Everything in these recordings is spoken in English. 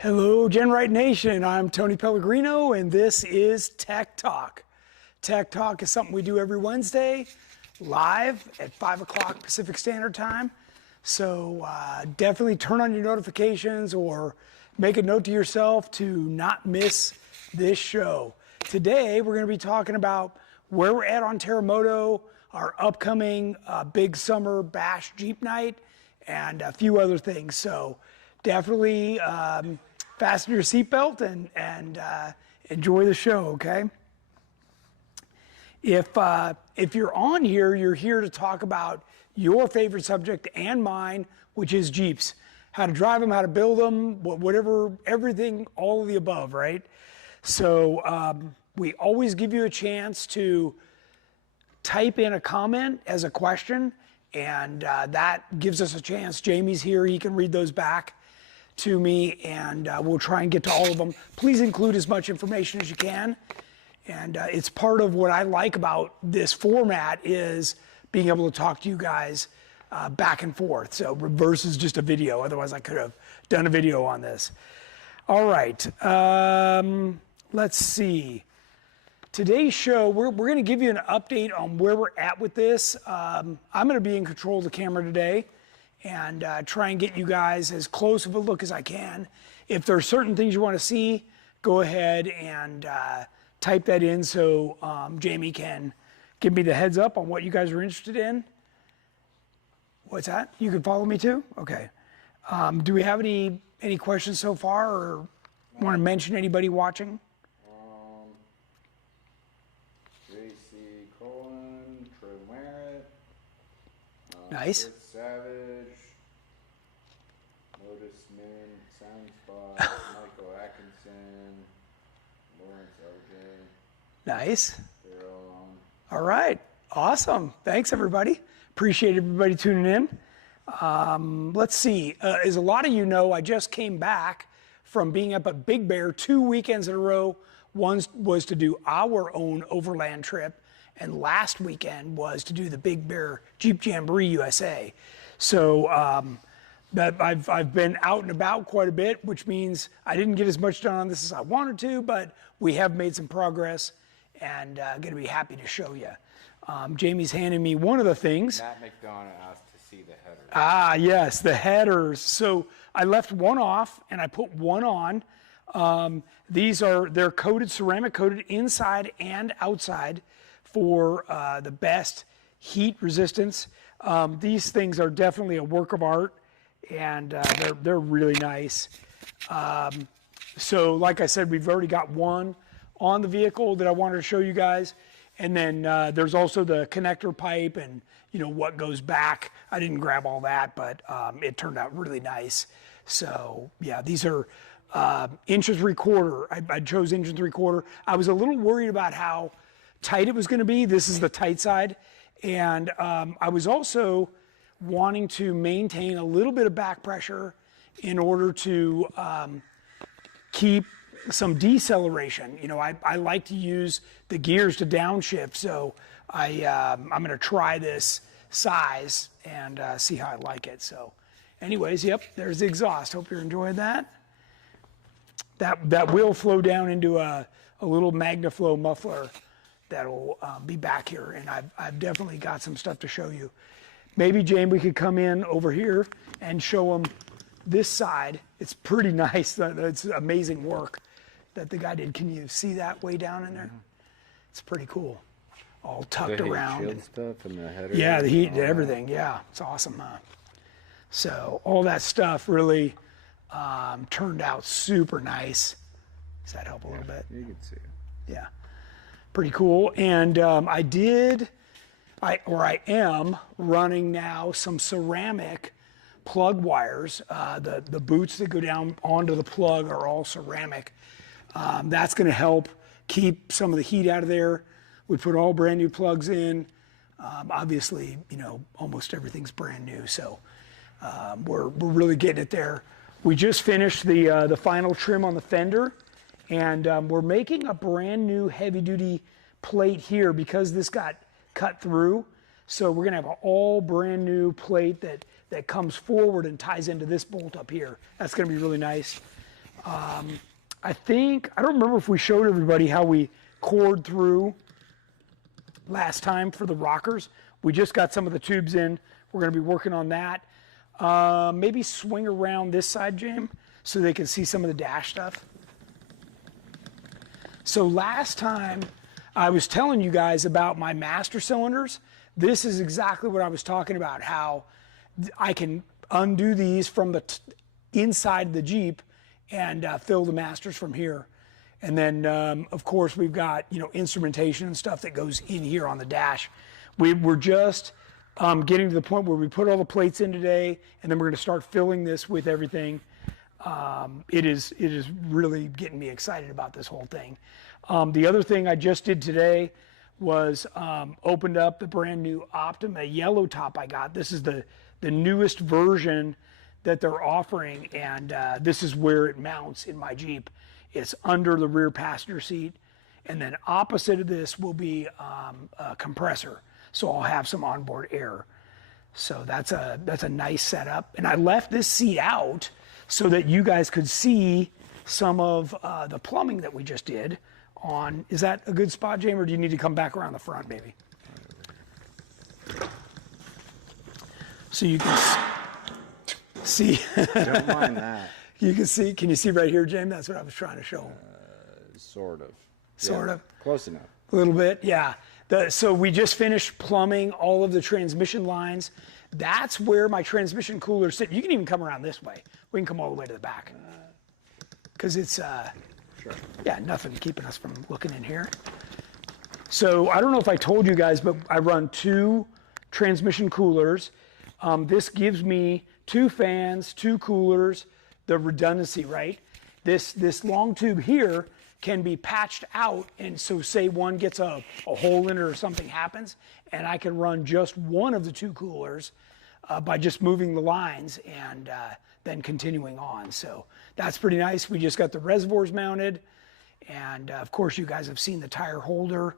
Hello, GenRight Nation. I'm Tony Pellegrino, and this is Tech Talk. Tech Talk is something we do every Wednesday, live at 5 o'clock Pacific Standard Time. So definitely turn on your notifications or make a note to yourself to not miss this show. Today, we're going to be talking about where we're at on Terremoto, our upcoming big summer bash Jeep night, and a few other things. So definitely fasten your seatbelt and enjoy the show, okay? If you're on here, you're here to talk about your favorite subject and mine, which is Jeeps. How to drive them, how to build them, whatever, everything, all of the above, right? So we always give you a chance to type in a comment as a question, and that gives us a chance. Jamie's here, he can read those back to me, and we'll try and get to all of them. Please include as much information as you can. And it's part of what I like about this format is being able to talk to you guys back and forth. So versus just a video. Otherwise, I could have done a video on this. All right. Let's see. Today's show, we're going to give you an update on where we're at with this. I'm going to be in control of the camera today and try and get you guys as close of a look as I can. If there are certain things you want to see, go ahead and type that in so Jamie can give me the heads up on what you guys are interested in. What's that? You can follow me too? Okay. Do we have any questions so far, or want to mention anybody watching? JC Colin, Troy Merritt, Nice. Chris Savage, Lotus Moon, Soundspot, Michael Atkinson, Lawrence RJ. Nice. They're all on. All right. Awesome. Thanks, everybody. Appreciate everybody tuning in. Let's see. As a lot of you know, I just came back from being up at Big Bear 2 weekends in a row. One was to do our own overland trip, and last weekend was to do the Big Bear Jeep Jamboree USA. So I've been out and about quite a bit, which means I didn't get as much done on this as I wanted to, but we have made some progress, and going to be happy to show you. Jamie's handing me one of the things. Matt McDonough asked to see the headers. Ah, yes, the headers. So I left one off and I put one on. They're coated, ceramic coated inside and outside for the best heat resistance. These things are definitely a work of art, and they're really nice. So like I said, we've already got one on the vehicle that I wanted to show you guys. And then there's also the connector pipe and, you know, what goes back. I didn't grab all that, but it turned out really nice. So yeah, these are inch and 3/4. I chose inch and 3/4. I was a little worried about how tight it was going to be. This is the tight side. And I was also wanting to maintain a little bit of back pressure in order to keep some deceleration. You know, I like to use the gears to downshift, so I'm going to try this size and see how I like it. So anyways, yep, there's the exhaust. Hope you're enjoying that. That will flow down into a little MagnaFlow muffler that'll be back here, and I've definitely got some stuff to show you. Maybe, Jane, we could come in over here and show them this side. It's pretty nice. It's amazing work that the guy did. Can you see that way down in there? Mm-hmm. It's pretty cool. All tucked around. Shield stuff and the header. Yeah, the heat and everything. Yeah, it's awesome. So all that stuff really turned out super nice. Does that help a little bit? You can see it. Yeah, pretty cool. And I am running now some ceramic plug wires. The boots that go down onto the plug are all ceramic. That's going to help keep some of the heat out of there. We put all brand new plugs in. Obviously, you know, almost everything's brand new, so we're really getting it there. We just finished the final trim on the fender, and we're making a brand new heavy-duty plate here because this got cut through. So we're going to have an all brand new plate that comes forward and ties into this bolt up here. That's going to be really nice. I don't remember if we showed everybody how we cored through last time for the rockers. We just got some of the tubes in. We're going to be working on that. Maybe swing around this side, James, so they can see some of the dash stuff. So last time I was telling you guys about my master cylinders. This is exactly what I was talking about, how I can undo these from the inside the Jeep and fill the masters from here. And then, of course, we've got, instrumentation and stuff that goes in here on the dash. We're just getting to the point where we put all the plates in today, and then we're going to start filling this with everything. It is really getting me excited about this whole thing. The other thing I just did today was opened up the brand new Optima yellow top I got. This is the newest version that they're offering, and this is where it mounts in my Jeep. It's under the rear passenger seat, and then opposite of this will be a compressor, so I'll have some onboard air. So that's a nice setup, and I left this seat out so that you guys could see some of the plumbing that we just did on. Is that a good spot, James, or do you need to come back around the front, maybe? So you can see. Don't mind that. You can see. Can you see right here, James? That's what I was trying to show. Sort of. Sort of. Close enough. A little bit, yeah. So we just finished plumbing all of the transmission lines. That's where my transmission coolers sit. You can even come around this way. We can come all the way to the back. Because it's, Sure. yeah, nothing keeping us from looking in here. So I don't know if I told you guys, but I run 2 transmission coolers. This gives me 2 fans, 2 coolers, the redundancy, right? This long tube here can be patched out, and so say one gets a hole in it or something happens, and I can run just one of the 2 coolers by just moving the lines and then continuing on. So that's pretty nice. We just got the reservoirs mounted, and of course you guys have seen the tire holder.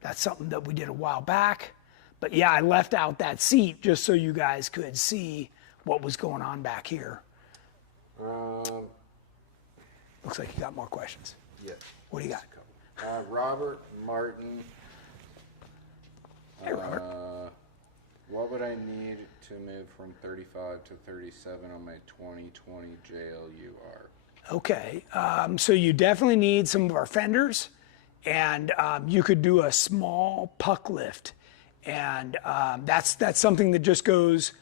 That's something that we did a while back. But yeah, I left out that seat just so you guys could see what was going on back here. Looks like you got more questions. Yes. What do you got? Robert Martin. Hey, Robert. What would I need to move from 35 to 37 on my 2020 JLUR? Okay, so you definitely need some of our fenders, and you could do a small puck lift, and that's something that just goes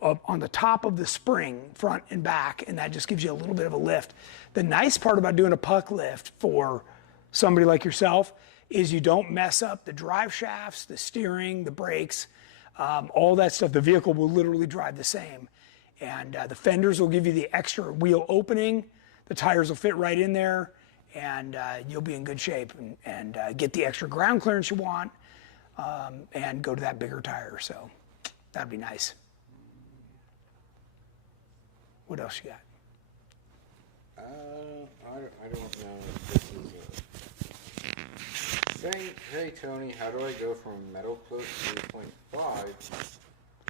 on the top of the spring, front and back, and that just gives you a little bit of a lift. The nice part about doing a puck lift for somebody like yourself is you don't mess up the drive shafts, the steering, the brakes, all that stuff. The vehicle will literally drive the same. And the fenders will give you the extra wheel opening, the tires will fit right in there, and you'll be in good shape and get the extra ground clearance you want and go to that bigger tire. So that'd be nice. What else you got? I don't know if this is saying, hey Tony, how do I go from metal float 3.5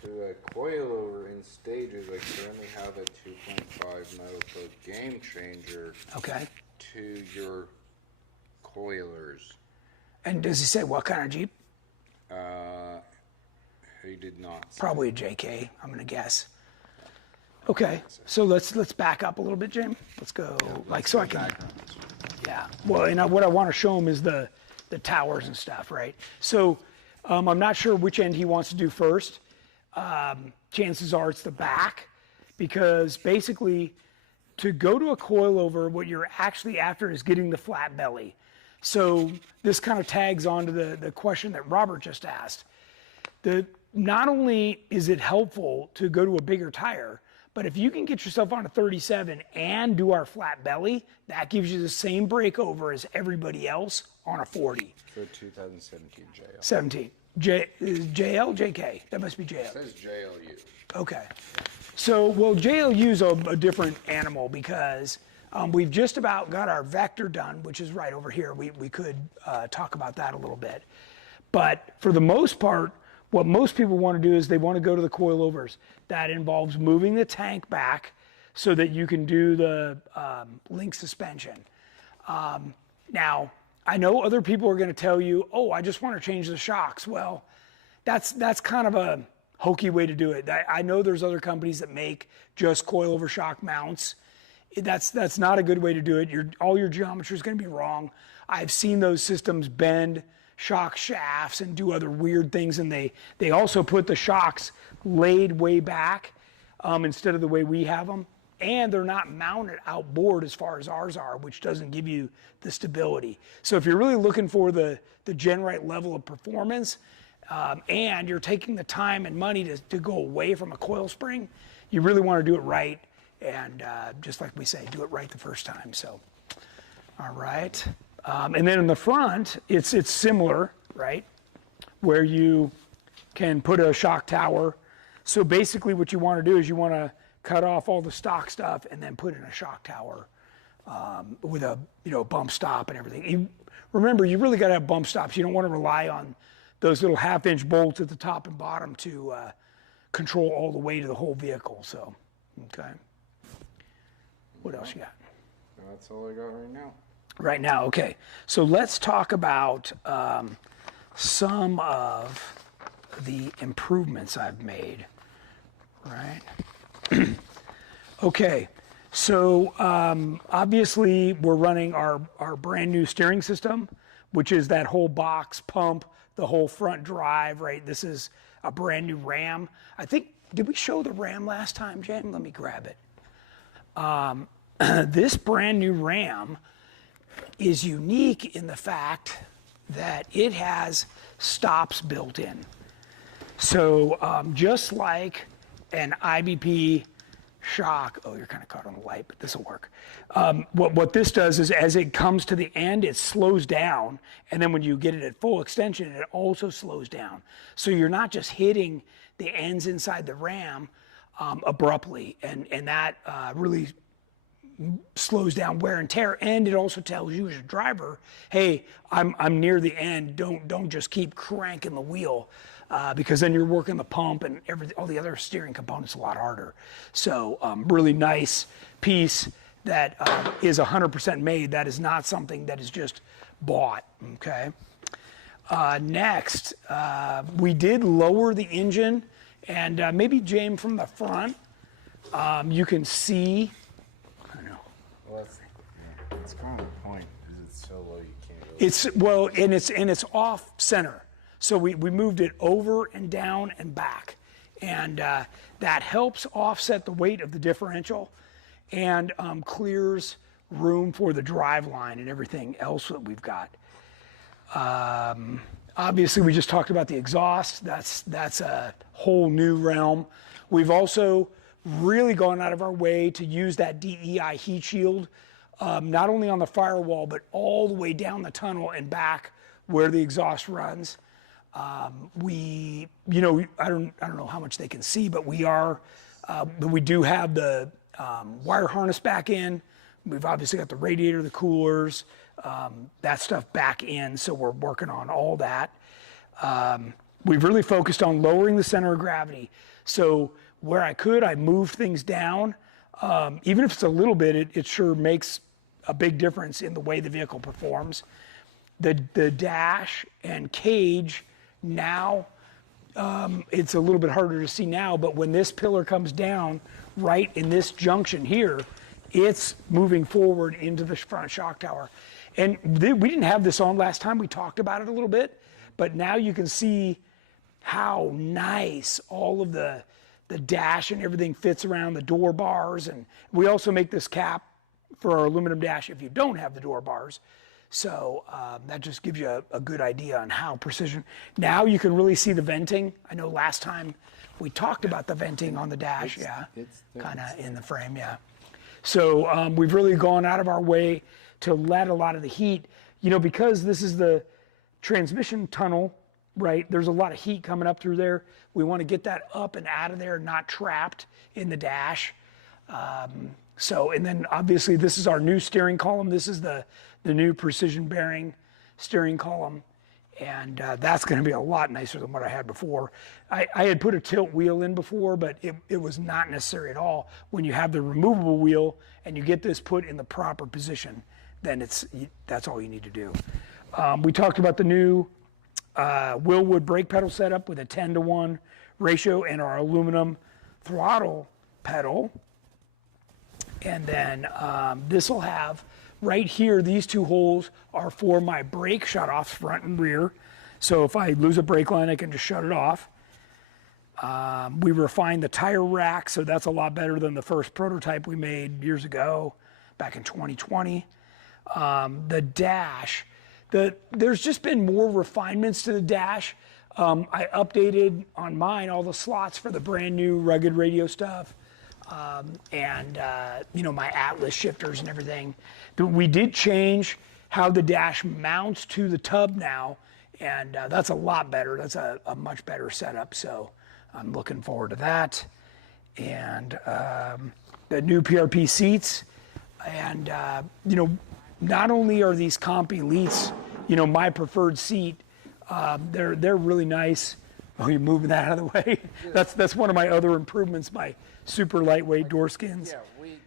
to a coilover in stages? I currently have a 2.5 metal float game changer. Okay. To your coilers. And does he say what kind of Jeep? He did not say. Probably a JK, I'm gonna guess. Okay, so let's back up a little bit, James. Let's go, so I can. Yeah. Well, what I want to show him is the towers and stuff, right? So I'm not sure which end he wants to do first. Chances are it's the back, because basically, to go to a coilover, what you're actually after is getting the flat belly. So this kind of tags onto the question that Robert just asked. Not only is it helpful to go to a bigger tire, but if you can get yourself on a 37 and do our flat belly, that gives you the same breakover as everybody else on a 40. For 2017 JL. 17. JL, JK? That must be JL. It says JLU. Okay. So, well, JLU's a different animal because we've just about got our vector done, which is right over here. We could talk about that a little bit. But for the most part, what most people want to do is they want to go to the coilovers. That involves moving the tank back so that you can do the link suspension. Now, I know other people are going to tell you, oh, I just want to change the shocks. Well, that's kind of a hokey way to do it. I know there's other companies that make just coilover shock mounts. That's not a good way to do it. All your geometry is going to be wrong. I've seen those systems bend shock shafts and do other weird things, and they also put the shocks laid way back instead of the way we have them. And they're not mounted outboard as far as ours are, which doesn't give you the stability. So if you're really looking for the GenRight level of performance, and you're taking the time and money to go away from a coil spring, you really want to do it right. And just like we say, do it right the first time. So, all right. And then in the front, it's similar, right? Where you can put a shock tower. So basically what you want to do is you want to cut off all the stock stuff and then put in a shock tower with a bump stop and everything. Remember, you really got to have bump stops. You don't want to rely on those little 1/2-inch bolts at the top and bottom to control all the weight of the whole vehicle. So, okay. What else you got? That's all I got right now. Right now, okay. So let's talk about some of the improvements I've made, right? Okay, so obviously we're running our brand new steering system, which is that whole box pump, the whole front drive, right? This is a brand new RAM. I think, did we show the RAM last time, James? Let me grab it. This brand new RAM is unique in the fact that it has stops built in. So just like an IBP shock, oh, you're kind of caught on the light, but this will work. What this does is as it comes to the end, it slows down, and then when you get it at full extension, it also slows down. So you're not just hitting the ends inside the RAM abruptly, and that really slows down wear and tear, and it also tells you as a driver, hey, I'm near the end. Don't just keep cranking the wheel, because then you're working the pump and all the other steering components a lot harder. So really nice piece that is 100% made. That is not something that is just bought. Okay. Next, we did lower the engine, and maybe James from the front, you can see. Well, that's kind of the point. Is it's so low you can't go. It's well, and it's off center. So we moved it over and down and back, and that helps offset the weight of the differential, and clears room for the drive line and everything else that we've got. Obviously, we just talked about the exhaust. That's a whole new realm. We've also really gone out of our way to use that DEI heat shield, not only on the firewall, but all the way down the tunnel and back where the exhaust runs. I don't know how much they can see, but we do have the wire harness back in. We've obviously got the radiator, the coolers, that stuff back in. So we're working on all that. We've really focused on lowering the center of gravity. So where I could, I moved things down. Even if it's a little bit, it sure makes a big difference in the way the vehicle performs. The dash and cage now, it's a little bit harder to see now, but when this pillar comes down right in this junction here, it's moving forward into the front shock tower. And we didn't have this on last time. We talked about it a little bit, but now you can see how nice all of the dash and everything fits around the door bars. And we also make this cap for our aluminum dash if you don't have the door bars. So that just gives you a good idea on how precision. Now you can really see the venting. I know last time we talked about the venting on the dash, it's kind of in the frame, So we've really gone out of our way to let a lot of the heat, because this is the transmission tunnel, right? There's a lot of heat coming up through there. We want to get that up and out of there, not trapped in the dash. And then obviously this is our new steering column. This is the new precision bearing steering column. And that's going to be a lot nicer than what I had before. I had put a tilt wheel in before, but it was not necessary at all. When you have the removable wheel and you get this put in the proper position, then that's all you need to do. We talked about the new Willwood brake pedal setup with a 10-to-1 ratio and our aluminum throttle pedal. And then this will have right here, these two holes are for my brake shutoffs, front and rear. So if I lose a brake line, I can just shut it off. We refined the tire rack, so that's a lot better than the first prototype we made years ago, back in 2020. The dash, there's just been more refinements to the dash. I updated on mine all the slots for the brand new rugged radio stuff. And my Atlas shifters and everything. We did change how the dash mounts to the tub now, and that's a lot better. That's a much better setup, so I'm looking forward to that. And the new PRP seats, and not only are these Comp Elites, my preferred seat, they're really nice. Oh, you're moving that out of the way? That's one of my other improvements, my super lightweight door skins. Yeah, we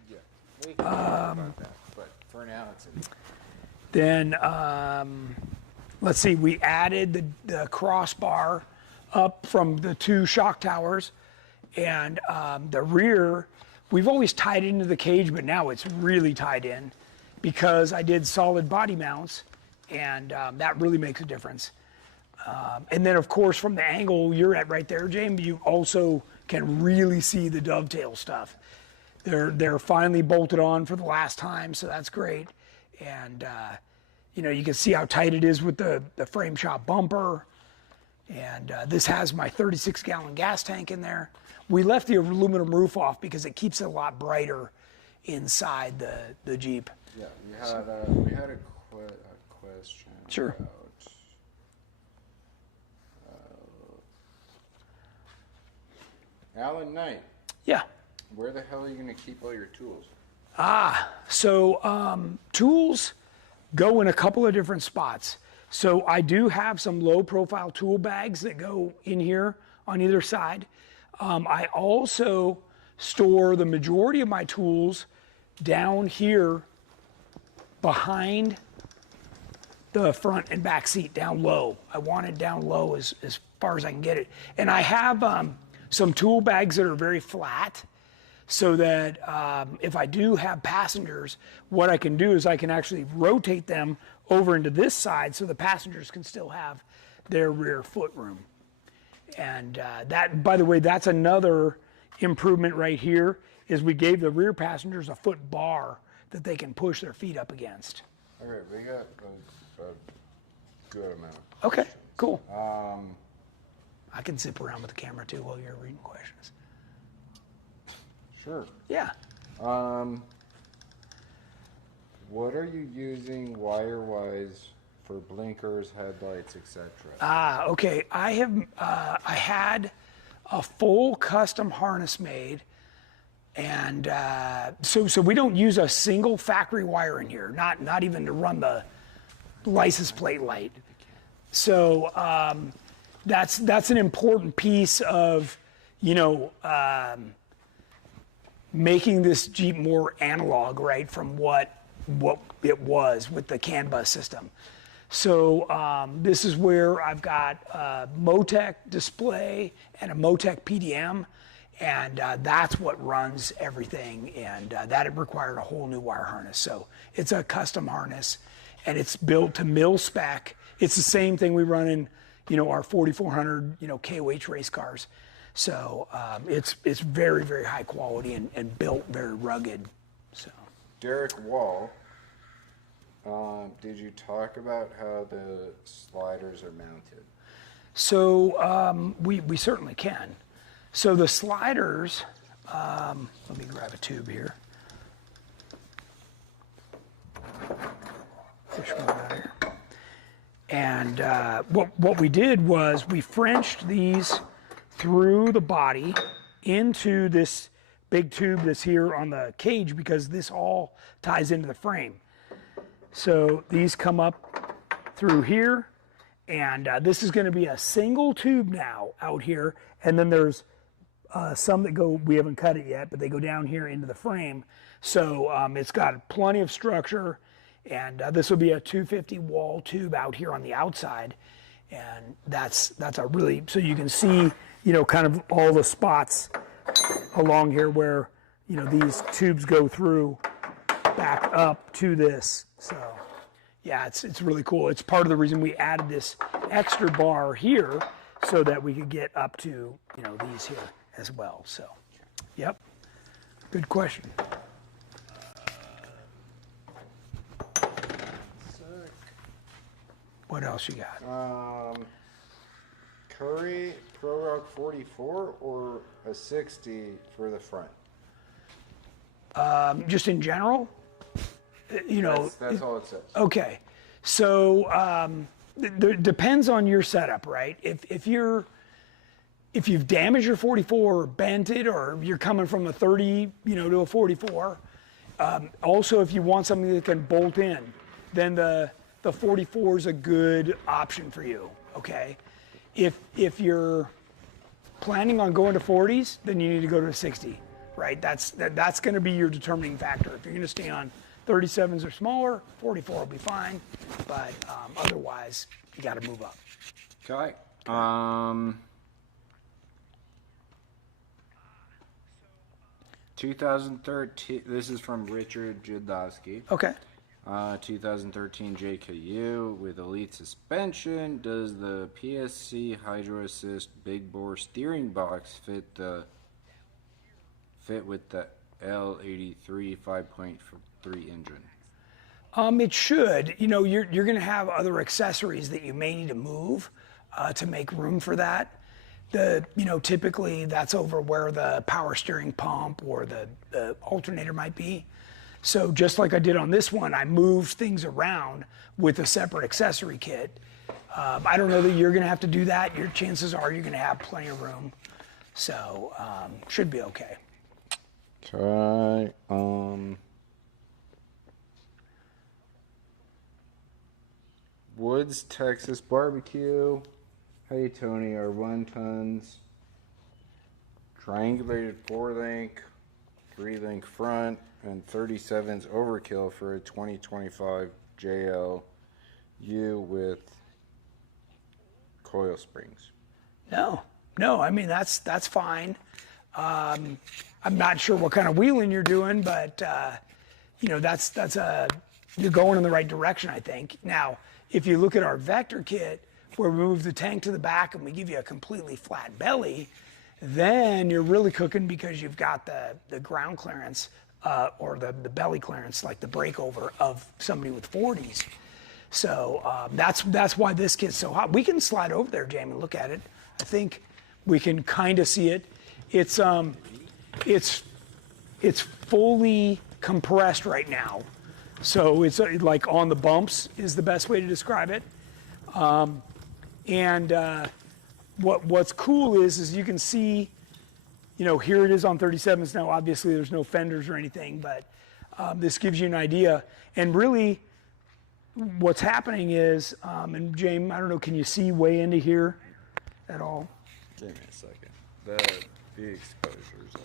can talk about that, but for now it's in. Then, let's see, we added the crossbar up from the two shock towers, and the rear, we've always tied it into the cage, but now it's really tied in because I did solid body mounts, and that really makes a difference. And then, of course, from the angle you're at right there, James, you also can really see the dovetail stuff. They're finally bolted on for the last time, so that's great. And you can see how tight it is with the frame shop bumper. And this has my 36-gallon gas tank in there. We left the aluminum roof off because it keeps it a lot brighter inside the Jeep. Yeah, we had a question. Sure. About, Alan Knight. Yeah. Where the hell are you going to keep all your tools? So tools go in a couple of different spots. So I do have some low profile tool bags that go in here on either side. I also store the majority of my tools down here behind the front and back seat, down low. I want it down low as far as I can get it. And I have some tool bags that are very flat, so that if I do have passengers, what I can do is I can actually rotate them over into this side so the passengers can still have their rear foot room. And that, by the way, that's another improvement right here, is we gave the rear passengers a foot bar that they can push their feet up against. All right, we got a good amount. Okay, cool. I can zip around with the camera too while you're reading questions. Sure. Yeah. What are you using wire-wise for blinkers, headlights, etc.? Okay. I had a full custom harness made, and so we don't use a single factory wire in here, not even to run the license plate light. So that's an important piece of making this Jeep more analog, right, from what it was with the CAN bus system. So this is where I've got a Motec display and a Motec PDM, and that's what runs everything, and that required a whole new wire harness. So it's a custom harness, and it's built to mil spec. It's the same thing we run in our 4400 KOH race cars. So it's very, very high quality and built very rugged. So Derek Wall, did you talk about how the sliders are mounted? So we certainly can. So the sliders, let me grab a tube here. Push one out here. And what we did was we Frenched these through the body into this big tube that's here on the cage, because this all ties into the frame. So these come up through here, And this is going to be a single tube now out here. And then there's some that go, we haven't cut it yet, but they go down here into the frame. So it's got plenty of structure. And this will be a 250 wall tube out here on the outside. And that's a really, so you can see, you know, kind of all the spots along here where, you know, these tubes go through back up to this. So yeah, it's really cool. It's part of the reason we added this extra bar here so that we could get up to, you know, these here as well. So, yep, good question. What else you got? Curry Pro Rock 44 or a 60 for the front? Just in general, you know. That's all it says. Okay, so it depends on your setup, right? If you've damaged your 44 or bent it, or you're coming from a 30, you know, to a 44. Also, if you want something that can bolt in, then the 44 is a good option for you. Okay, if you're planning on going to 40s, then you need to go to a 60, right? That's going to be your determining factor. If you're going to stay on 37s or smaller, 44 will be fine, but otherwise you got to move up. Okay. 2013. This is from Richard Judowski. Okay. 2013 JKU with Elite suspension. Does the PSC Hydro Assist big bore steering box fit with the L83 5.3 engine? It should. You know, you're going to have other accessories that you may need to move to make room for that. You know, typically that's over where the power steering pump or the alternator might be. So just like I did on this one, I moved things around with a separate accessory kit. I don't know that you're going to have to do that. Your chances are you're going to have plenty of room. So should be okay. Okay. Woods Texas Barbecue. Hey Tony, our 1 tons. Triangulated 4-link, 3-link front, and 37's overkill for a 2025 JLU with coil springs. No, I mean, that's fine. I'm not sure what kind of wheeling you're doing, but you know, you're going in the right direction, I think. Now, if you look at our vector kit, where we move the tank to the back and we give you a completely flat belly, then you're really cooking, because you've got the ground clearance or the belly clearance, like the breakover of somebody with 40s. So that's why this kit's so hot. We can slide over there, Jamie, and look at it. I think we can kind of see it. It's fully compressed right now. So it's like on the bumps is the best way to describe it. What's cool is you can see, you know, here it is on 37s now. Obviously, there's no fenders or anything, but this gives you an idea. And really, what's happening is, and James, I don't know, can you see way into here at all? Give me a second. The exposure's all.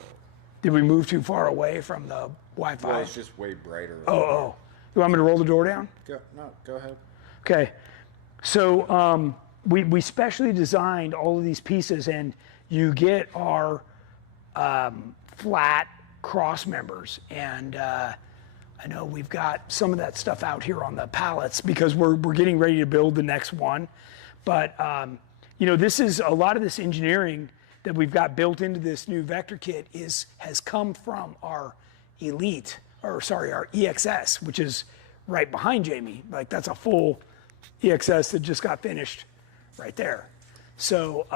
Did we move too far away from the Wi-Fi? Well, it's just way brighter. Oh. You want me to roll the door down? Go ahead. Okay. So we specially designed all of these pieces, and you get our flat cross members. And I know we've got some of that stuff out here on the pallets because we're getting ready to build the next one. But you know, this is a lot of this engineering that we've got built into this new vector kit has come from our Elite, our EXS, which is right behind Jamie. Like, that's a full EXS that just got finished right there. So,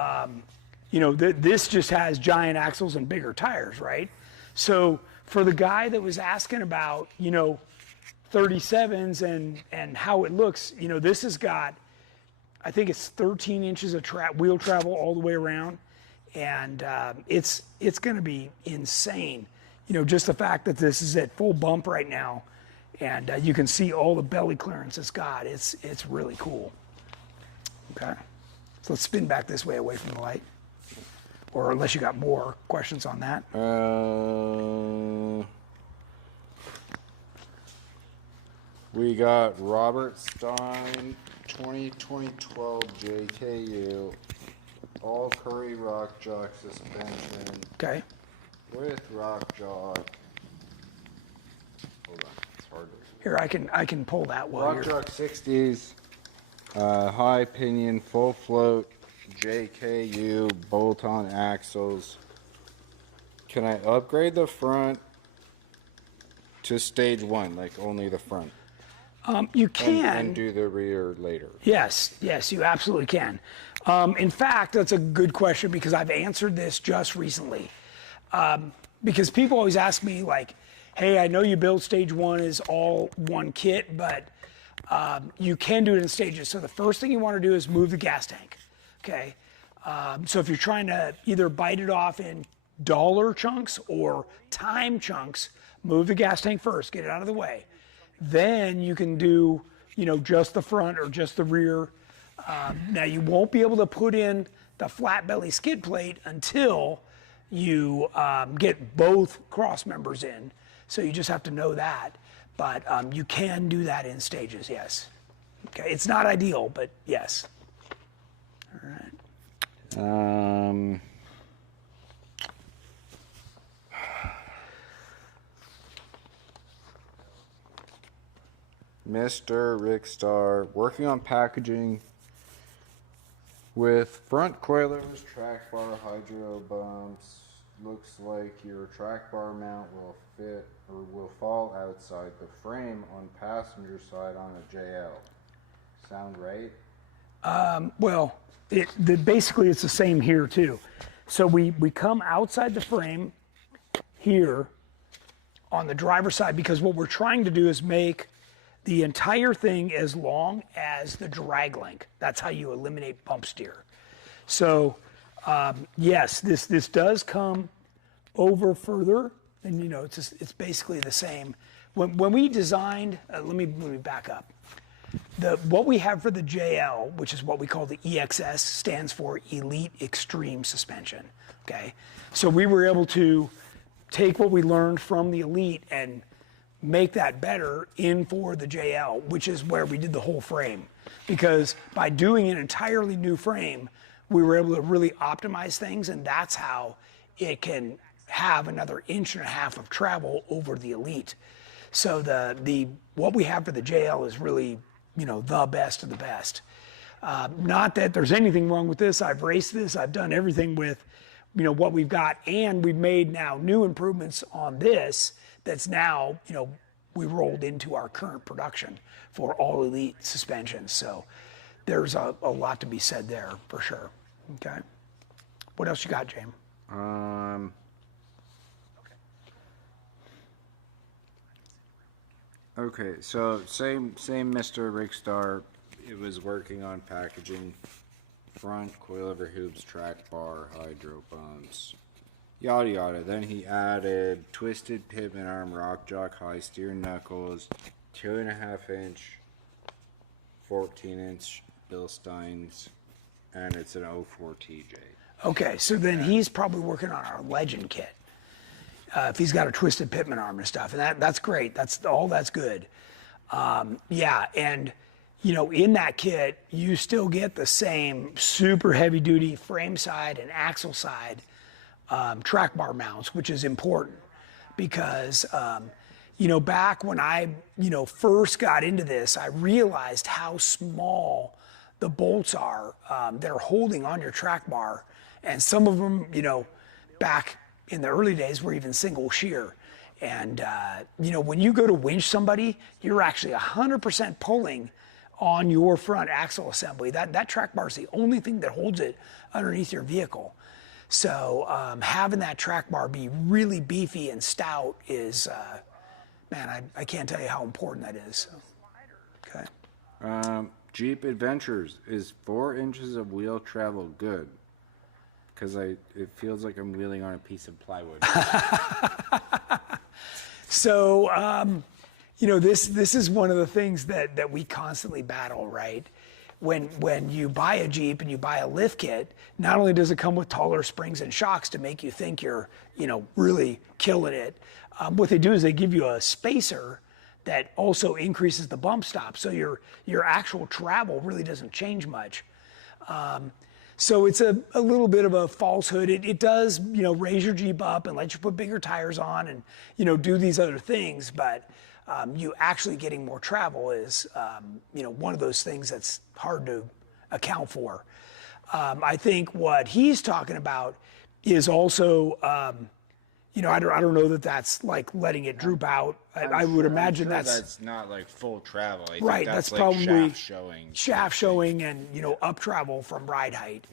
you know, this just has giant axles and bigger tires, right? So for the guy that was asking about, you know, 37s and how it looks, you know, this has got, I think it's 13 inches of wheel travel all the way around. And it's going to be insane. You know, just the fact that this is at full bump right now, and you can see all the belly clearance it's got. It's really cool. Okay. So let's spin back this way away from the light. Or unless you got more questions on that. We got Robert Stein, 2012 JKU, all Curry Rock Jock suspension Okay. with Rock Jock. Hold on, it's hard to. Here, I can pull that while Rock you're... Jock 60s, high pinion, full float, JKU, bolt-on axles. Can I upgrade the front to stage 1, like only the front? You can. And do the rear later. Yes, you absolutely can. In fact, that's a good question because I've answered this just recently. Because people always ask me like, hey, I know you build stage 1 is all one kit, but you can do it in stages. So the first thing you want to do is move the gas tank, okay? So if you're trying to either bite it off in dollar chunks or time chunks, move the gas tank first, get it out of the way. Then you can do, just the front or just the rear. Now you won't be able to put in the flat belly skid plate until you get both cross members in. So you just have to know that. But you can do that in stages, yes. Okay, it's not ideal, but yes. All right. Mr. Rickstar, working on packaging with front coilovers, track bar, hydro bumps. Looks like your track bar mount will fit or will fall outside the frame on passenger side on a JL. Sound right? Well, basically it's the same here too. So we come outside the frame here on the driver's side because what we're trying to do is make the entire thing as long as the drag link. That's how you eliminate bump steer. So yes, this does come over further, and it's basically the same. When we designed, let me back up. What we have for the JL, which is what we call the EXS, stands for Elite Extreme Suspension. Okay, so we were able to take what we learned from the Elite and make that better in for the JL, which is where we did the whole frame. Because by doing an entirely new frame, we were able to really optimize things, and that's how it can have another 1.5 inches of travel over the Elite. So what we have for the JL is really, the best of the best. Not that there's anything wrong with this. I've raced this. I've done everything with, what we've got, and we've made now new improvements on this. That's now, we rolled into our current production for all Elite suspensions. So there's a lot to be said there for sure. Okay. What else you got, James? Okay, so same Mr. Rickstar. It was working on packaging, front coilover hoops, track bar, hydro bumps, yada yada. Then he added twisted pivot arm, rock jock, high steer knuckles, 2.5 inch, 14-inch Bilsteins, and it's an 04 TJ. Okay, so then he's probably working on our Legend kit. If he's got a twisted pitman arm and stuff, and that's great. That's good. Yeah, and in that kit, you still get the same super heavy duty frame side and axle side track bar mounts, which is important because, back when I, first got into this, I realized how small the bolts are that are holding on your track bar. And some of them, back in the early days were even single shear. And, when you go to winch somebody, you're actually 100% pulling on your front axle assembly. That track bar is the only thing that holds it underneath your vehicle. So having that track bar be really beefy and stout is, man, I can't tell you how important that is. So, okay. Jeep Adventures, is 4 inches of wheel travel good? Because it feels like I'm wheeling on a piece of plywood. So, this is one of the things that we constantly battle, right? when you buy a Jeep and you buy a lift kit, not only does it come with taller springs and shocks to make you think you're, really killing it, what they do is they give you a spacer that also increases the bump stop, so your actual travel really doesn't change much. So it's a little bit of a falsehood. It does, raise your Jeep up and let you put bigger tires on and, do these other things, but you actually getting more travel is, one of those things that's hard to account for. I think what he's talking about is also, I don't know that that's like letting it droop out. I would imagine that's not like full travel. I right. think That's like probably shaft showing and up travel from ride height.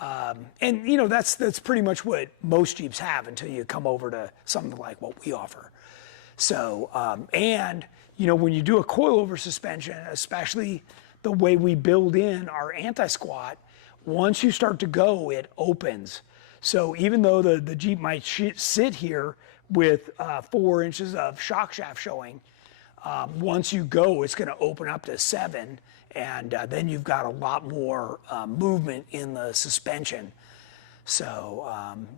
Yeah. And that's pretty much what most Jeeps have until you come over to something like what we offer. So when you do a coilover suspension, especially the way we build in our anti-squat, once you start to go, it opens. So even though the Jeep might sit here with 4 inches of shock shaft showing, once you go, it's going to open up to 7, and then you've got a lot more movement in the suspension. So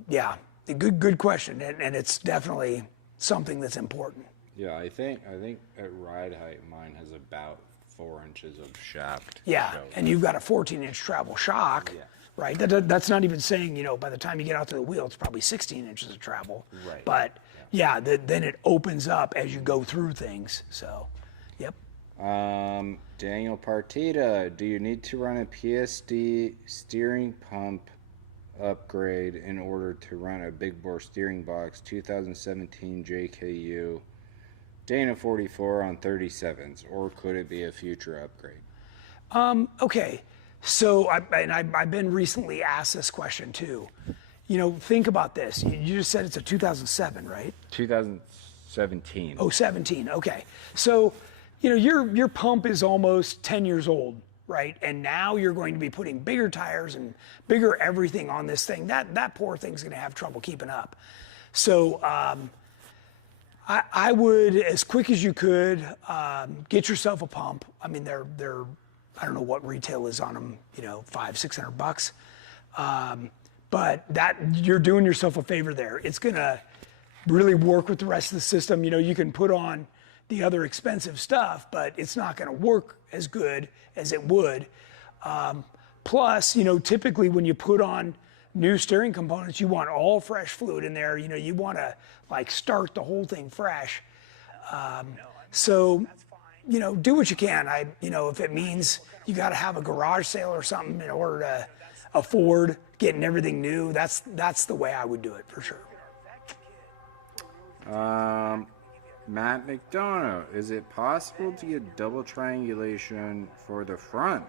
yeah, good question, and it's definitely something that's important. Yeah, I think at ride height mine has about 4 inches of shaft. Yeah, showing. and you've got a 14-inch travel shock. Yeah. Right, that's not even saying, by the time you get out to the wheel, it's probably 16 inches of travel. Right. But then it opens up as you go through things. So, yep. Daniel Partita, do you need to run a PSD steering pump upgrade in order to run a big bore steering box 2017 JKU Dana 44 on 37s, or could it be a future upgrade? Okay. So, I've been recently asked this question too. Think about this. You just said it's a 2007, right? 2017. Oh, 17. Okay. So, your pump is almost 10 years old, right? And now you're going to be putting bigger tires and bigger everything on this thing. That poor thing's going to have trouble keeping up. So, I would, as quick as you could, get yourself a pump. I mean, they're I don't know what retail is on them, $500-600. But that you're doing yourself a favor there. It's gonna really work with the rest of the system. You can put on the other expensive stuff, but it's not gonna work as good as it would. Plus, typically when you put on new steering components, you want all fresh fluid in there. You want to start the whole thing fresh. So, do what you can. If it means you got to have a garage sale or something in order to afford getting everything new, that's the way I would do it for sure. Matt McDonough, is it possible to get double triangulation for the front?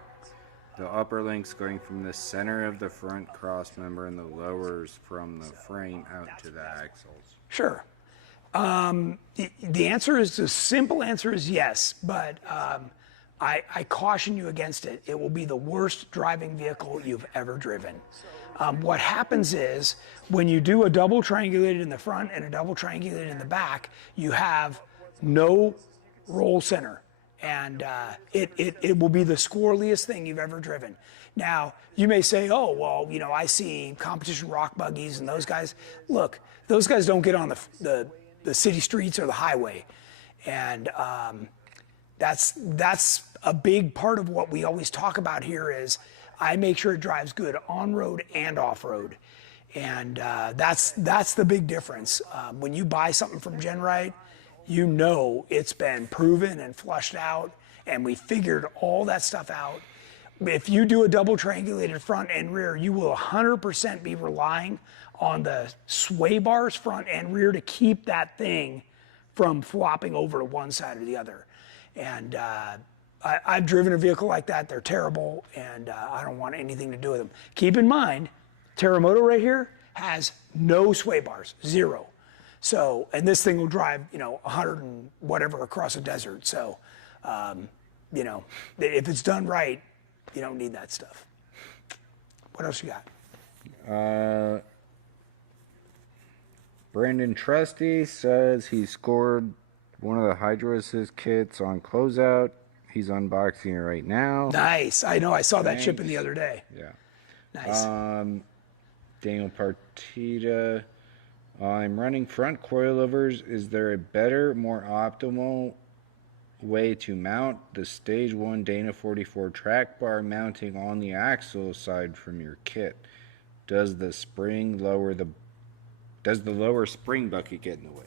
The upper links going from the center of the front cross member and the lowers from the frame out to the axles. Sure. The simple answer is yes, but I caution you against it. It will be the worst driving vehicle you've ever driven. What happens is when you do a double triangulated in the front and a double triangulated in the back, you have no roll center. And it will be the squirreliest thing you've ever driven. Now, you may say, oh, well, I see competition rock buggies and those guys. Look, those guys don't get on the city streets or the highway. And that's a big part of what we always talk about here is I make sure it drives good on-road and off-road. And that's the big difference. When you buy something from GenRight, it's been proven and flushed out, and we figured all that stuff out. If you do a double triangulated front and rear, you will 100% be relying on the sway bars front and rear to keep that thing from flopping over to one side or the other. And I've driven a vehicle like that. They're terrible, and I don't want anything to do with them. Keep in mind, Terremoto right here has no sway bars, 0. So, and this thing will drive, 100 and whatever across a desert. So, if it's done right, you don't need that stuff. What else you got? Brandon Trusty says he scored one of the Hydro Assist kits on closeout. He's unboxing it right now. Nice. I know. I saw that Thanks. shipping the other day. Yeah. Nice. Daniel Partita. I'm running front coilovers. Is there a better, more optimal way to mount the Stage 1 Dana 44 track bar mounting on the axle side from your kit? Does the lower spring bucket get in the way?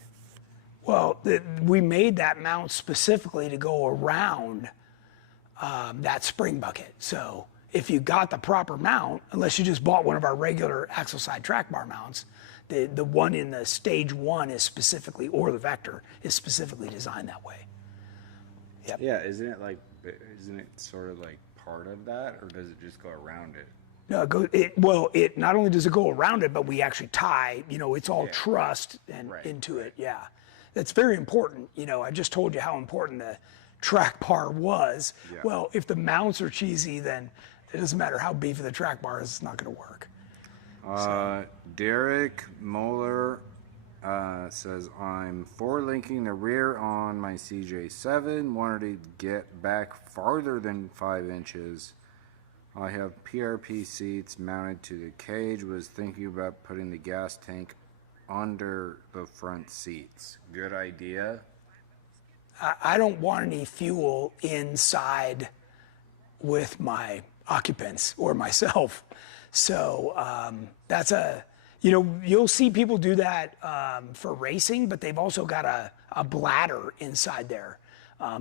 Well, we made that mount specifically to go around that spring bucket. So if you got the proper mount, unless you just bought one of our regular axle side track bar mounts, the one in the Stage 1 is specifically, or the Vector, is specifically designed that way. Yep. Yeah, isn't it sort of like part of that, or does it just go around it? No, it not only does it go around it, but we actually tie, it's all trussed and into it. Yeah. That's very important. I just told you how important the track bar was. Yeah. Well, if the mounts are cheesy, then it doesn't matter how beefy the track bar is, it's not going to work. Derek Moeller says, I'm four-linking the rear on my CJ7. Wanted to get back farther than 5 inches. I have PRP seats mounted to the cage. Was thinking about putting the gas tank under the front seats. Good idea. I don't want any fuel inside with my occupants or myself. So that's you'll see people do that for racing, but they've also got a bladder inside there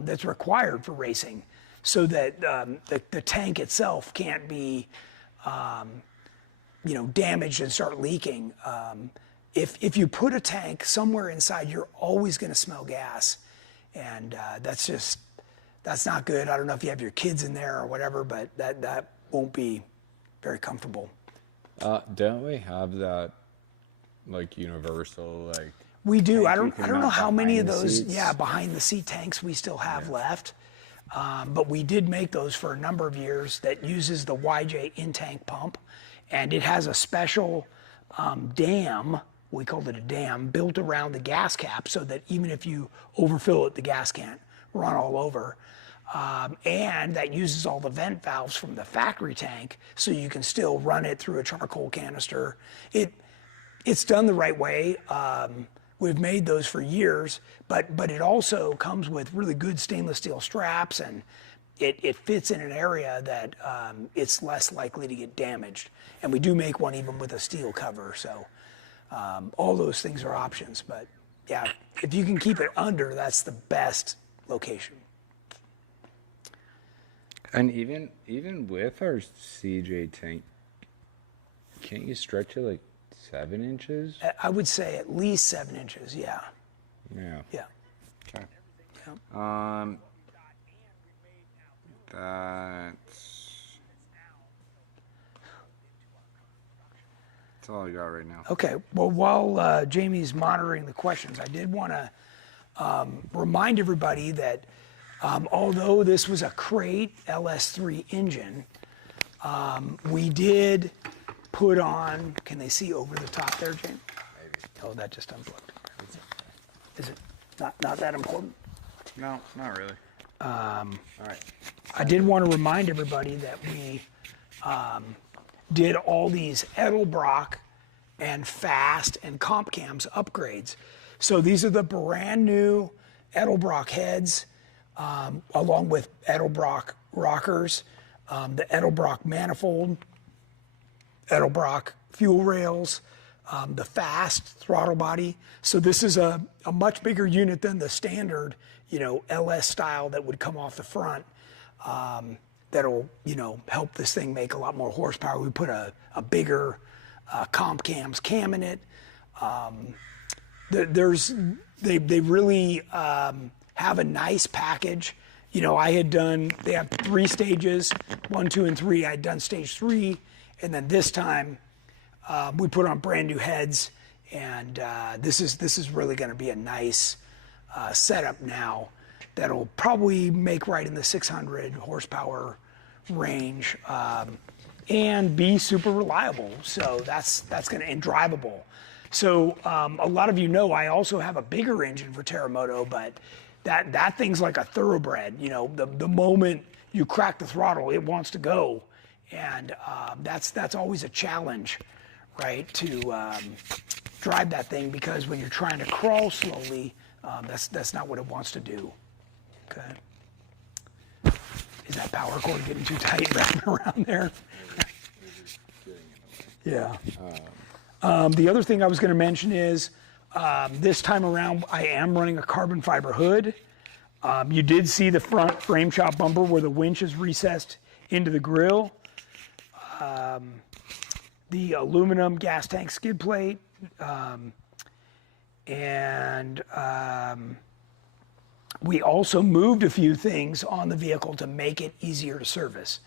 that's required for racing, so that the tank itself can't be damaged and start leaking. If you put a tank somewhere inside, you're always going to smell gas, and that's not good. I don't know if you have your kids in there or whatever, but that won't be very comfortable. Don't we have that universal We do. I tank don't know how many of those seats? behind the seat tanks we still have left. But we did make those for a number of years that uses the YJ in-tank pump, and it has a special dam, we called it a dam, built around the gas cap so that even if you overfill it, the gas can't run all over. And that uses all the vent valves from the factory tank, so you can still run it through a charcoal canister. It's done the right way. We've made those for years, but it also comes with really good stainless steel straps, and it fits in an area that it's less likely to get damaged. And we do make one even with a steel cover, so all those things are options. But yeah, if you can keep it under, that's the best location. And even with our CJ tank, can't you stretch it 7 inches? I would say at least 7 inches, yeah. Yeah. Yeah. Okay. Yeah. That's all I got right now. Okay, well, while Jamie's monitoring the questions, I did want to remind everybody that although this was a crate LS3 engine, we did put on, can they see over the top there, Jamie? Maybe. Oh, that just unplugged. Is it not that important? No, not really. All right. I did want to remind everybody that we did all these Edelbrock and Fast and Comp Cams upgrades. So these are the brand new Edelbrock heads, along with Edelbrock rockers, the Edelbrock manifold, Edelbrock fuel rails, the Fast throttle body. So this is a much bigger unit than the standard, LS style that would come off the front. That'll, help this thing make a lot more horsepower. We put a bigger Comp Cams cam in it. They really have a nice package. I had done, they have 3 stages, 1, 2, and 3. I had done stage 3, and then this time we put on brand new heads, and this is really going to be a nice setup now that'll probably make right in the 600 horsepower range and be super reliable. So that's going to, and drivable. So a lot of you know I also have a bigger engine for Terremoto, but that thing's like a thoroughbred. You know, the moment you crack the throttle, it wants to go, and that's always a challenge, right? To drive that thing, because when you're trying to crawl slowly, that's not what it wants to do. Okay. Is that power cord getting too tight wrapping around there? Yeah. The other thing I was going to mention is this time around I am running a carbon fiber hood. You did see the front frame shop bumper where the winch is recessed into the grill. The aluminum gas tank skid plate. And we also moved a few things on the vehicle to make it easier to service.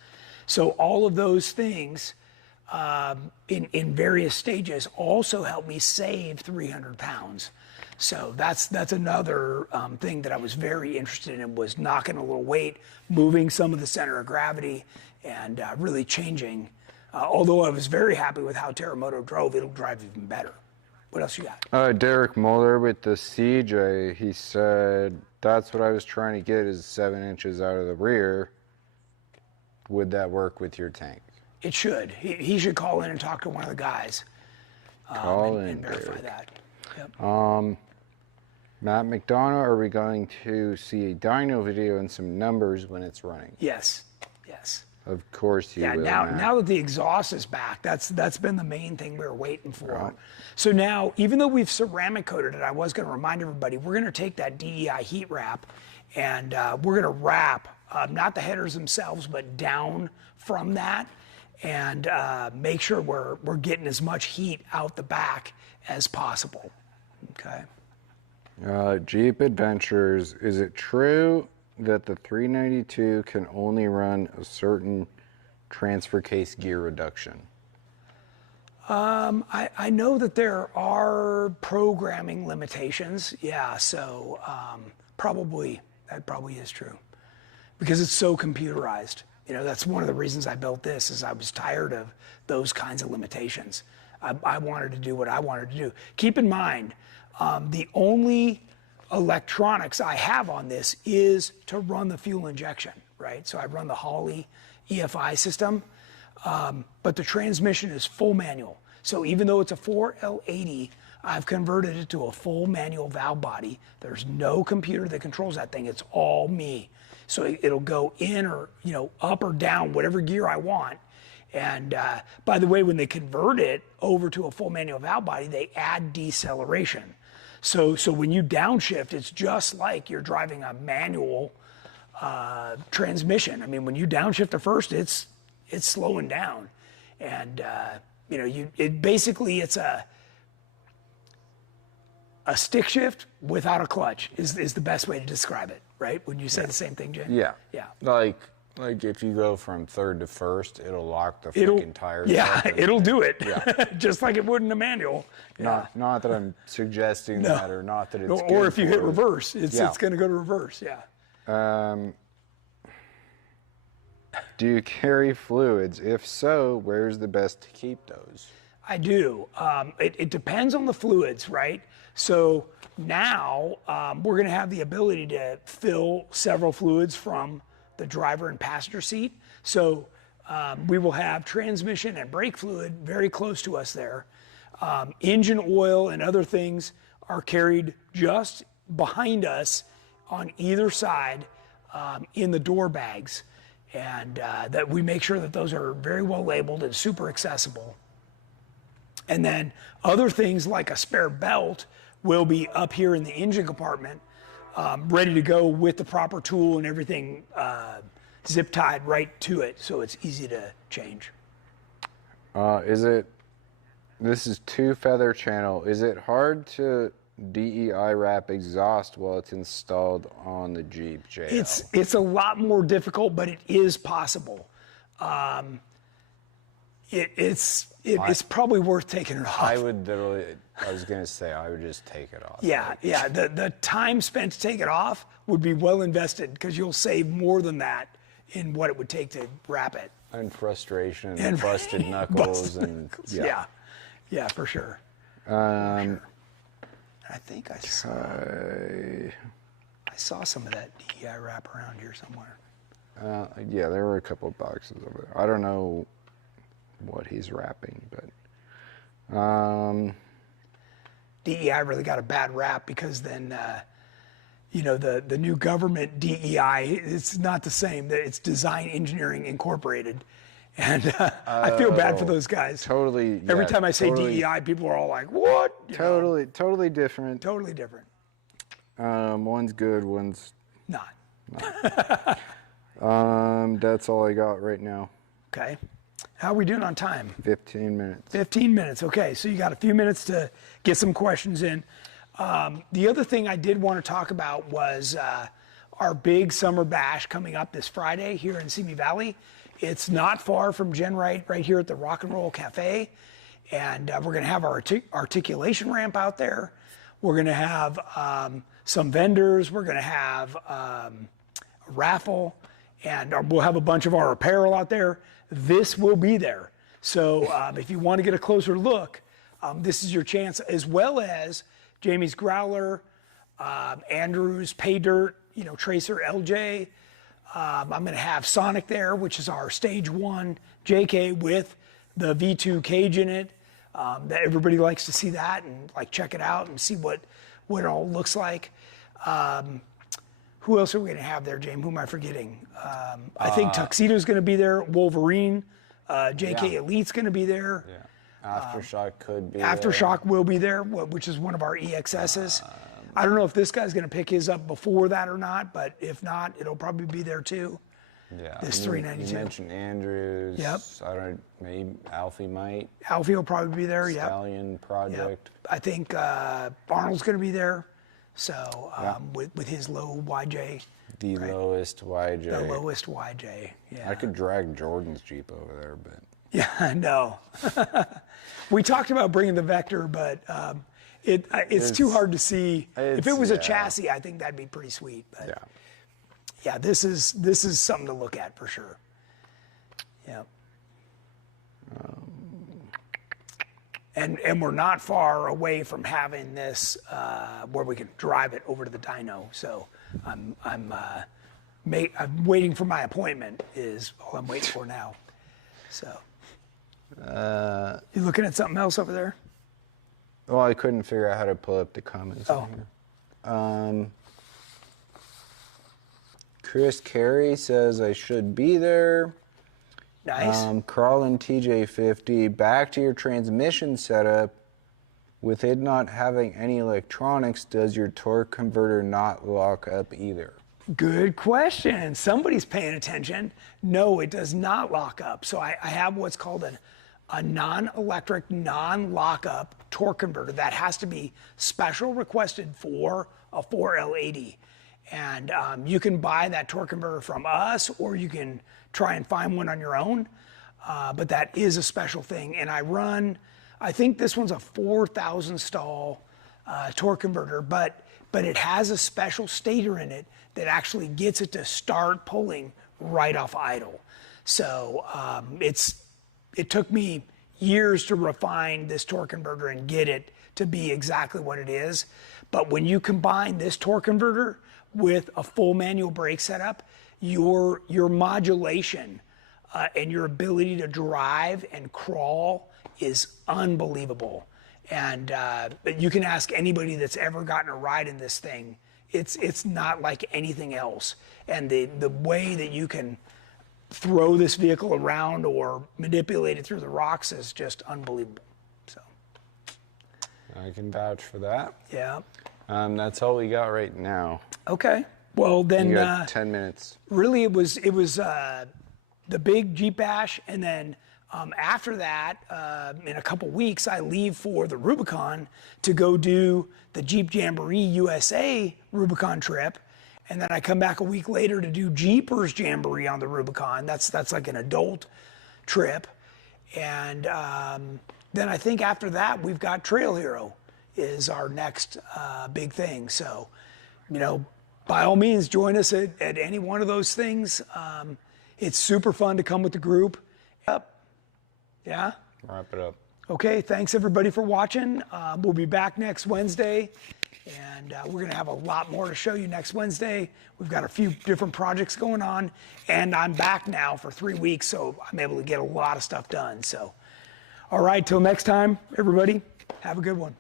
So all of those things in various stages also helped me save 300 pounds. So that's another thing that I was very interested in, was knocking a little weight, moving some of the center of gravity, and really changing. Although I was very happy with how Terremoto drove, it'll drive even better. What else you got? Derek Muller with the CJ, he said, that's what I was trying to get, is 7 inches out of the rear. Would that work with your tank? It should. He should call in and talk to one of the guys and verify Derek. that. Yep. Matt McDonough, are we going to see a dyno video and some numbers when it's running? Yes. Yes. Of course you will. Now that the exhaust is back, that's been the main thing we were waiting for. Right. So now, even though we've ceramic coated it, I was going to remind everybody, we're going to take that DEI heat wrap and we're going to wrap not the headers themselves, but down from that, and make sure we're getting as much heat out the back as possible. Okay. Jeep Adventures, is it true that the 392 can only run a certain transfer case gear reduction? I know that there are programming limitations. Yeah, so that probably is true, because it's so computerized. You know, that's one of the reasons I built this, is I was tired of those kinds of limitations. I wanted to do what I wanted to do. Keep in mind, the only electronics I have on this is to run the fuel injection, right? So I run the Holley EFI system, but the transmission is full manual. So even though it's a 4L80, I've converted it to a full manual valve body. There's no computer that controls that thing. It's all me. So it'll go in or, up or down, whatever gear I want. And by the way, when they convert it over to a full manual valve body, they add deceleration. So when you downshift, it's just like you're driving a manual transmission. I mean, when you downshift to first, it's slowing down, and it's a stick shift without a clutch is the best way to describe it, right? Would you say the same thing, Jen? Yeah. Yeah. Like if you go from third to first, it'll lock the freaking tires. Yeah, it'll do it. Yeah. Just like it would in a manual. Yeah. Not that I'm suggesting that, or not that it's good or if you hit for it. reverse, it's going to go to reverse. Yeah. Do you carry fluids? If so, where's the best to keep those? I do. It depends on the fluids, right? So now we're going to have the ability to fill several fluids from the driver and passenger seat. So we will have transmission and brake fluid very close to us there. Engine oil and other things are carried just behind us on either side in the door bags. And that we make sure that those are very well labeled and super accessible. And then other things like a spare belt will be up here in the engine compartment, ready to go with the proper tool and everything zip tied right to it, so it's easy to change. This is Two Feather Channel. Is it hard to DEI wrap exhaust while it's installed on the Jeep JL? It's a lot more difficult, but it is possible. It's probably worth taking it off. I was going to say, I would just take it off. Yeah. The time spent to take it off would be well invested, because you'll save more than that in what it would take to wrap it. And frustration and busted knuckles. Yeah, for sure. I I think I saw saw some of that DEI wrap around here somewhere. Yeah, there were a couple of boxes over there. I don't know what he's wrapping, but DEI really got a bad rap because then, you know, the new government DEI, it's not the same. It's Design Engineering Incorporated. And I feel bad for those guys. totally. Every yeah, time I say totally, DEI, people are all like, what? You know, totally different. totally different. One's good, one's Not. that's all I got right now. Okay. How are we doing on time? 15 minutes. 15 minutes. Okay, so you got a few minutes to get some questions in. The other thing I did want to talk about was our big summer bash coming up this Friday here in Simi Valley. It's not far from GenRight, right here at the Rock and Roll Cafe. And we're going to have our articulation ramp out there. We're going to have some vendors. We're going to have a raffle. And we'll have a bunch of our apparel out there. This will be there. So if you want to get a closer look, this is your chance, as well as Jamie's Growler, Andrew's Pay Dirt, you know, Tracer LJ. I'm going to have Sonic there, which is our Stage 1 JK with the V2 cage in it. That everybody likes to see that and like check it out and see what it all looks like. Who else are we going to have there, James? Who am I forgetting? I think Tuxedo's going to be there. Wolverine, JK Elite's going to be there. Yeah. Aftershock could be Aftershock will be there, which is one of our EXSs. I don't know if this guy's going to pick his up before that or not, but if not, it'll probably be there too. Yeah. This You 392. mentioned Andrews. Yep. I don't. Maybe Alfie might. Alfie will probably be there. Yep. Stallion Project. Yep. I think Arnold's going to be there. So with his low YJ. The lowest YJ. The lowest YJ. Yeah. I could drag Jordan's Jeep over there, but. Yeah, I know. We talked about bringing the Vector, but it's too hard to see. If it was a chassis, I think that'd be pretty sweet. But yeah, this is something to look at for sure. Yeah. And we're not far away from having this where we can drive it over to the dyno. So I'm waiting for my appointment is all I'm waiting for now. So. You looking at something else over there? Well, I couldn't figure out how to pull up the comments. Oh. Here. Chris Carey says I should be there. Nice. Carlin TJ50, back to your transmission setup. With it not having any electronics, does your torque converter not lock up either? Good question. Somebody's paying attention. No, it does not lock up. So I have what's called a non-electric, non-lockup torque converter that has to be special requested for a 4L80. And you can buy that torque converter from us, or you can try and find one on your own. But that is a special thing. And I think this one's a 4,000 stall torque converter, but it has a special stator in it that actually gets it to start pulling right off idle. So it took me years to refine this torque converter and get it to be exactly what it is. But when you combine this torque converter with a full manual brake setup, your modulation and your ability to drive and crawl is unbelievable. And you can ask anybody that's ever gotten a ride in this thing. It's not like anything else. And the way that you can throw this vehicle around or manipulate it through the rocks is just unbelievable. So I can vouch for that. yeah. That's all we got right now. Okay. Well then, You got 10 minutes. really it was the big Jeep Bash, and then after that, in a couple weeks, I leave for the Rubicon to go do the Jeep Jamboree USA Rubicon trip, and then I come back a week later to do Jeepers Jamboree on the Rubicon. That's like an adult trip, and then I think after that we've got Trail Hero is our next big thing. So, by all means, join us at any one of those things. It's super fun to come with the group. Yeah? Wrap it up. Okay, thanks everybody for watching. We'll be back next Wednesday. And we're going to have a lot more to show you next Wednesday. We've got a few different projects going on, and I'm back now for 3 weeks, so I'm able to get a lot of stuff done. So, all right, till next time, everybody, have a good one.